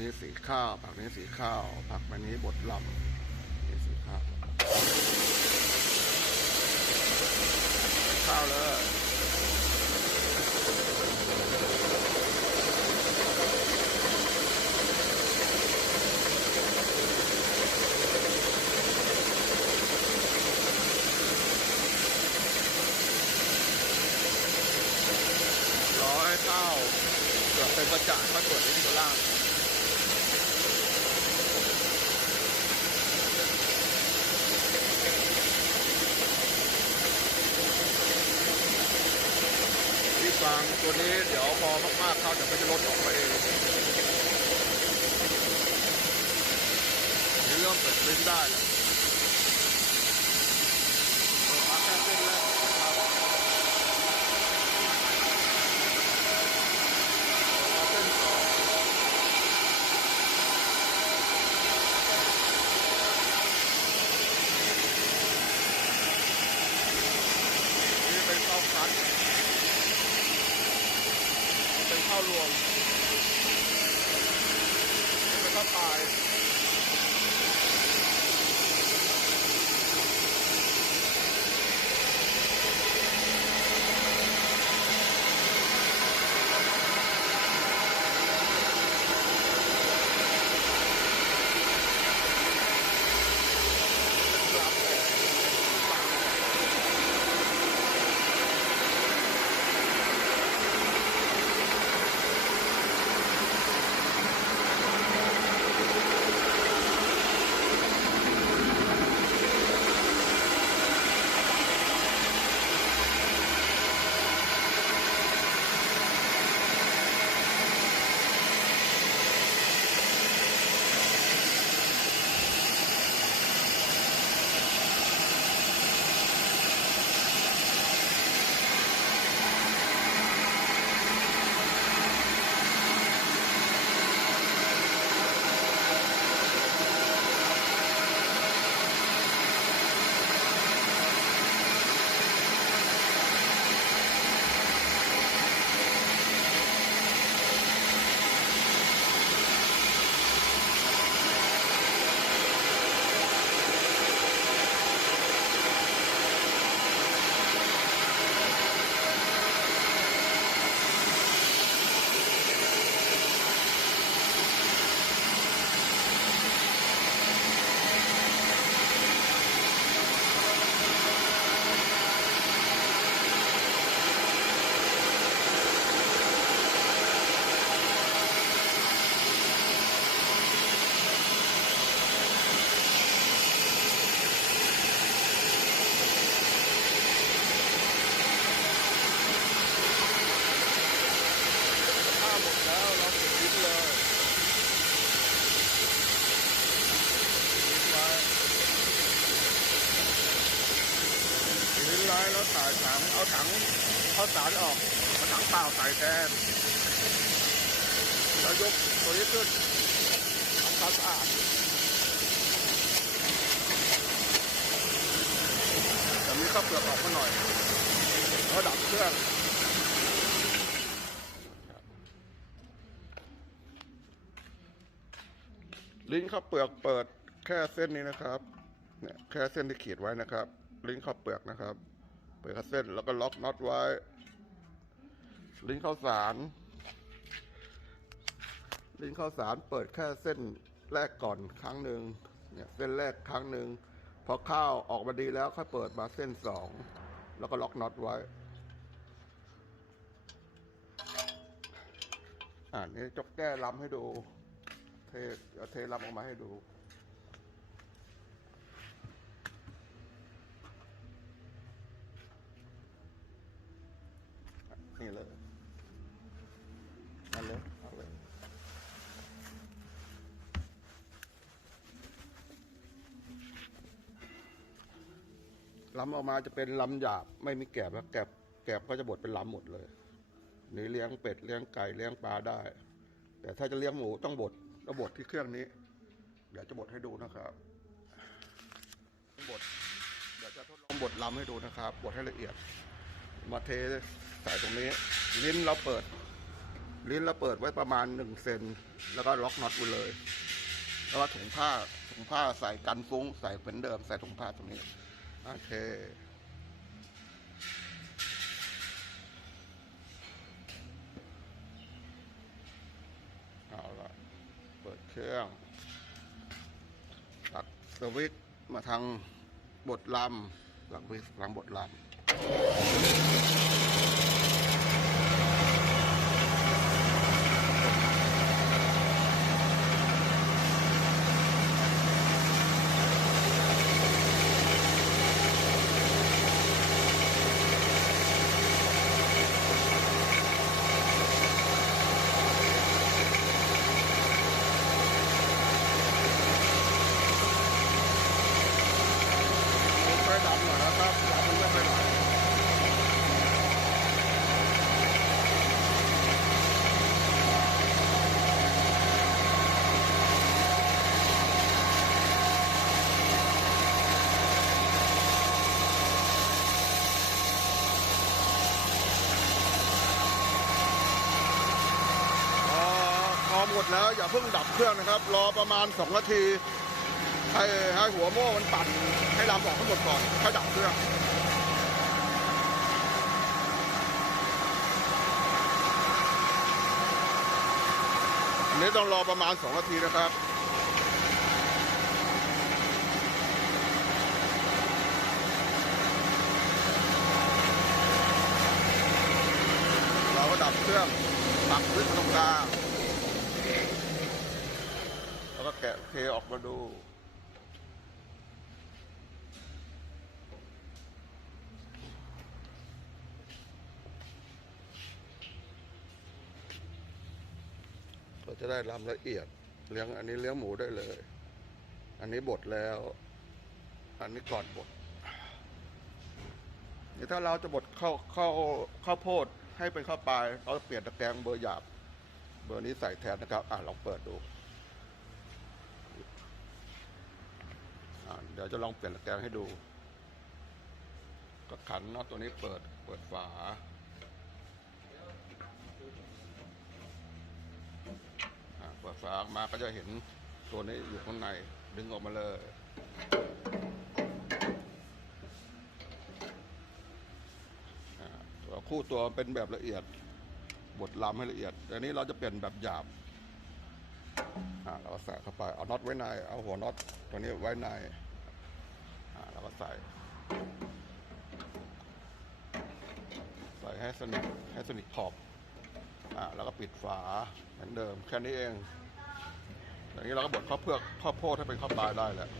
นี้สีข้าว ผักนี้สีข้าว ผักใบนี้บดลำนี่สีข้าวข้าวเลยร้อให้ข้าวเกือบเป็นประจ่างค่อยเปิดลิ้นตัวล่าางตัวนี้เดี๋ยวพอมากๆเข้าเดี๋ยวมันจะลดออกมาเองนี่เริ่มเปิดลิ้นได้แล้วเปิดมาแค่เส้นแรกนะครับเปิดมาเส้นสองนี่เป็นข้าวคัด เป็นข้าว รวมเป็นข้วก็ตาย ลิ้นไว้แล้วถ่ายถังเอาถังเอาสารออกเอาถังเปล่าใส่แทนแล้วยกตัวนี้ขึ้นทำความสะอาดแต่มีข้าวเปลือกออกมาหน่อยแล้วดับเครื่องลิ้นข้าวเปลือกเปิดแค่เส้นนี้นะครับ เนี่ยแค่เส้นที่ขีดไว้นะครับ ลิ้นข้าวเปลือกนะครับ เปิดแค่เส้นแล้วก็ล็อกน็อตไว้ ลิ้นข้าวสาร ลิ้นข้าวสารเปิดแค่เส้นแรกก่อนครั้งหนึ่งเนี่ยเส้นแรกครั้งหนึ่งพอข้าวออกมาดีแล้วค่อยเปิดมาเส้นสองแล้วก็ล็อกน็อตไว้อ่านี่จกแก้ลำให้ดู เทเอาเทลำออกมาให้ดู นี่เลยเอาเลยเอาเลยลำออกมาจะเป็นลำหยาบไม่มีแกบแล้วแกบแกบก็จะบดเป็นลำหมดเลย นี่เลี้ยงเป็ดเลี้ยงไก่เลี้ยงปลาได้ แต่ถ้าจะเลี้ยงหมูต้องบดแล้วบดที่เครื่องนี้ เดี๋ยวจะบดให้ดูนะครับบดเดี๋ยวจะทดลองบดลำให้ดูนะครับบดให้ละเอียด มาเทใส่ตรงนี้ ลิ้นเราเปิด ลิ้นเราเปิดไว้ประมาณหนึ่งเซนแล้วก็ล็อกน็อตไว้เลย แล้วก็ถุงผ้าถุงผ้าใส่กันฟุ้งใส่เหมือนเดิม ใส่ถุงผ้าตรงนี้โอเคเอาละเปิดเครื่องตัดสวิตช์มาทางบทลำหลังวิหลังบทลำ うん。 ดแล้วอย่าเพิ่งดับเครื่องนะครับ รอประมาณ2นาทีให้ให้หัวโม่มันปั่นให้ลำออกทั้งหมดก่อนค่อยดับเครื่องอันนี้ต้องรอประมาณ 2 นาทีนะครับ เราก็ดับเครื่องปักพื้นตรงกลาง แกะเทออกมาดูก็จะได้ลำละเอียด เลี้ยงอันนี้เลี้ยงหมูได้เลย อันนี้บดแล้ว อันนี้ก่อนบดนี่ถ้าเราจะบดข้าวข้าวข้าวโพดให้เป็นข้าวปลายเราจะเปลี่ยนตะแกรงเบอร์หยาบ เบอร์นี้ใส่แทนนะครับ อะลองเปิดดูอะเดี๋ยวจะลองเปลี่ยนตะแกงให้ดู ก็ขันน็อตตัวนี้เปิดเปิดฝาเปิดฝาออกมาก็จะเห็นตัวนี้อยู่ข้างในดึงออกมาเลยตัวคู่ตัวเป็นแบบละเอียดบดลำให้ละเอียดแต่นี้เราจะเปลี่ยนแบบหยาบเราใส่เข้าไปเอาน็อตไว้ใน เอาหัวน็อตตัวนี้ไว้ใน ก็ใส่ ใส่ให้สนิทให้สนิทขอบอ่าแล้วก็ปิดฝาเหมือนเดิม แค่นี้เองอย่างนี้เราก็บดข้าวเพือกข้าวโพดให้เป็นข้าวปลายได้แหละ